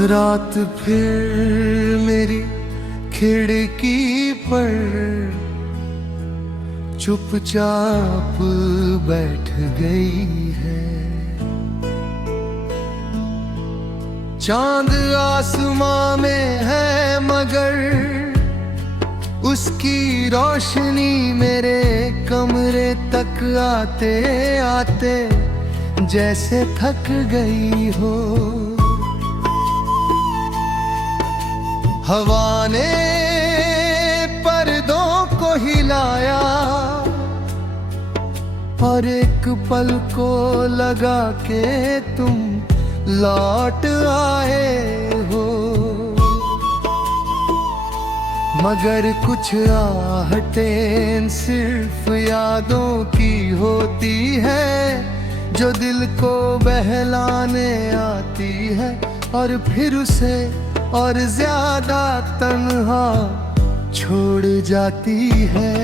रात फिर मेरी खिड़की पर चुपचाप बैठ गई है। चांद आसमां में है मगर उसकी रोशनी मेरे कमरे तक आते आते जैसे थक गई हो। हवा ने पर्दों को हिलाया और एक पल को लगा के तुम लौट आए हो। मगर कुछ आहटें सिर्फ यादों की होती है जो दिल को बहलाने आती है और फिर उसे और ज्यादा तन्हा छोड़ जाती है।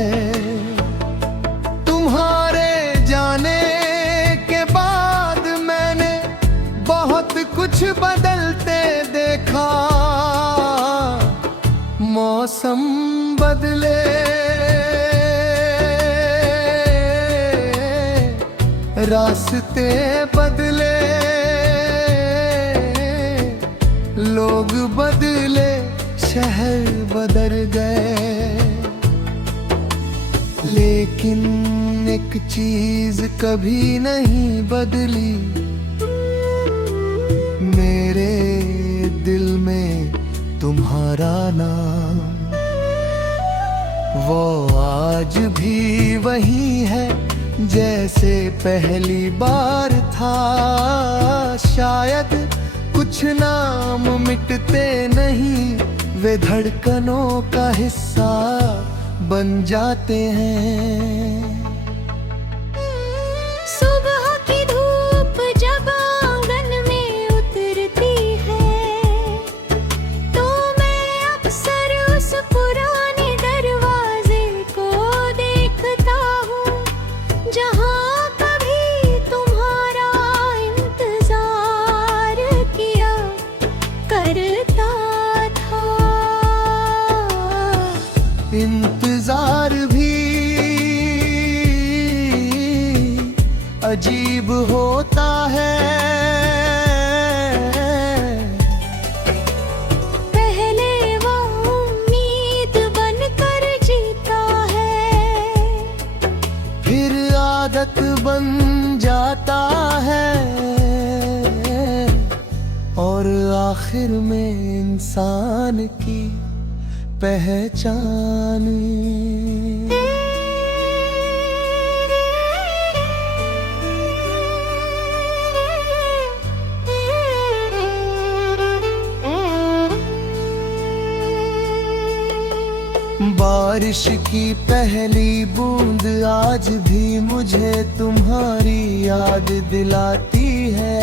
तुम्हारे जाने के बाद मैंने बहुत कुछ बदलते देखा। मौसम बदले, रास्ते बदले, लोग बदले, शहर बदल गए, लेकिन एक चीज कभी नहीं बदली। मेरे दिल में तुम्हारा नाम वो आज भी वही है जैसे पहली बार था। शायद कुछ नाम मिटते नहीं, वे धड़कनों का हिस्सा बन जाते हैं। सुबह की धूप जब आंगन में उतरती है तो मैं अक्सर उस पुराने दरवाजे को देखता हूँ जहाँ कभी तुम्हारा इंतजार किया करता था। इंतजार भी अजीब होता है। पहले वो उम्मीद बनकर जीता है, फिर आदत बन जाता है और आखिर में इंसान की पहचान। बारिश की पहली बूंद आज भी मुझे तुम्हारी याद दिलाती है।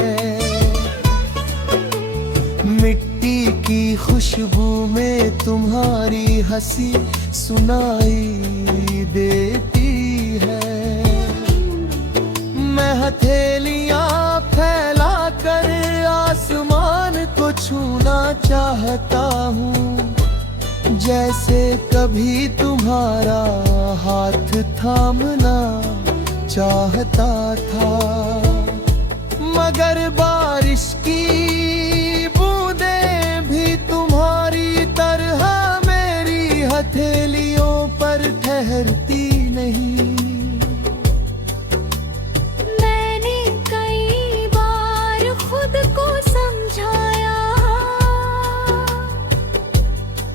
मिट्टी की खुशबू में तुम्हारी हंसी सुनाई देती है। मैं हथेलियां फैला कर आसमान को छूना चाहता हूँ जैसे कभी तुम्हारा हाथ थामना चाहता था। मगर बारिश की बूंदें भी तुम्हारी तरह मेरी हथेलियों पर ठहरती नहीं। मैंने कई बार खुद को समझाया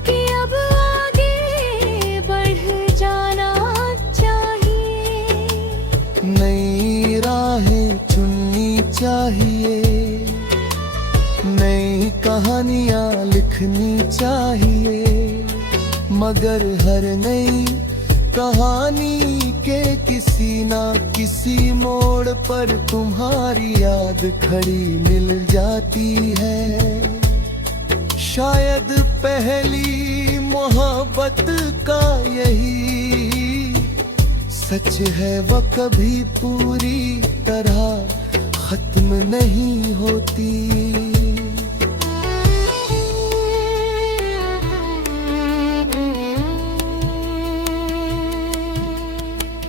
कि अब आगे बढ़ जाना चाहिए। नई राहें चुननी चाहिए, नई कहानियाँ लिखनी चाहिए। मगर हर नई कहानी के किसी ना किसी मोड़ पर तुम्हारी याद खड़ी मिल जाती है। शायद पहली मोहब्बत का यही सच है, वह कभी पूरी तरह खत्म नहीं होती।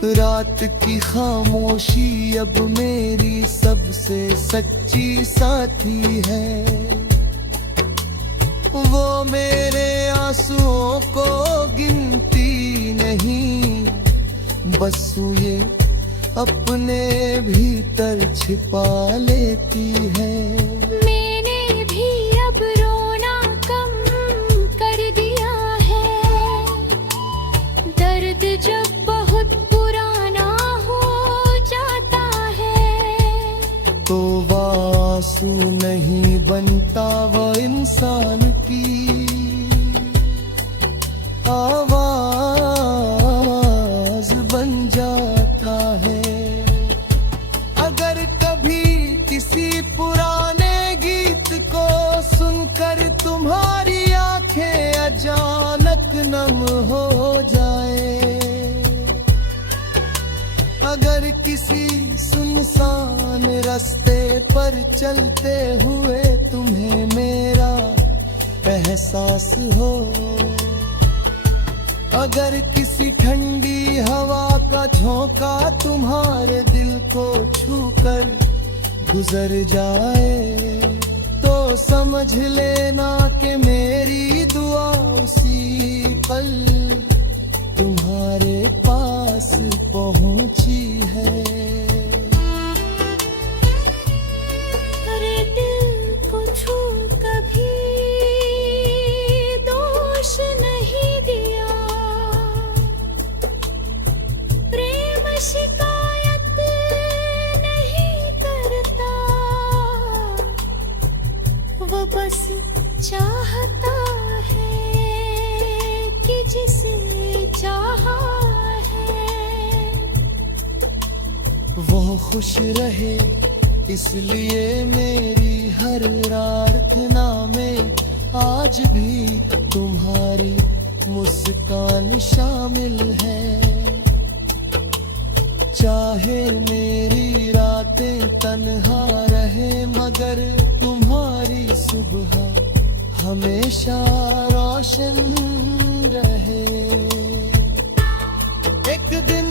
रात की खामोशी अब मेरी सबसे सच्ची साथी है। वो मेरे आंसुओं को गिनती नहीं, बस ये अपने भीतर छिपा लेती है। मैंने भी अब रोना कम कर दिया है। दर्द जब बहुत पुराना हो जाता है, तो वो आंसू नहीं बनता, वो इंसान की आवाज बन जाता है। अगर कभी किसी पुराने गीत को सुनकर तुम्हारी आंखें अचानक नम हो जाए, अगर किसी सुनसान रास्ते पर चलते हुए तुम्हें मेरा एहसास हो, अगर किसी ठंडी हवा का झोंका तुम्हारे दिल को छूकर गुजर जाए, तो समझ लेना कि मेरी दुआ उसी पल तुम्हारे पास पहुंची है। अरे दिल को छू कभी दोष नहीं दिया, प्रेम शिकायत नहीं करता, वो बस चाहता है कि जिसे चाहा है वो खुश रहे, इसलिए मेरी हर प्रार्थना में आज भी तुम्हारी मुस्कान शामिल है। चाहे मेरी रातें तन्हा रहे, मगर तुम्हारी सुबह हमेशा रोशन रहे। एक दिन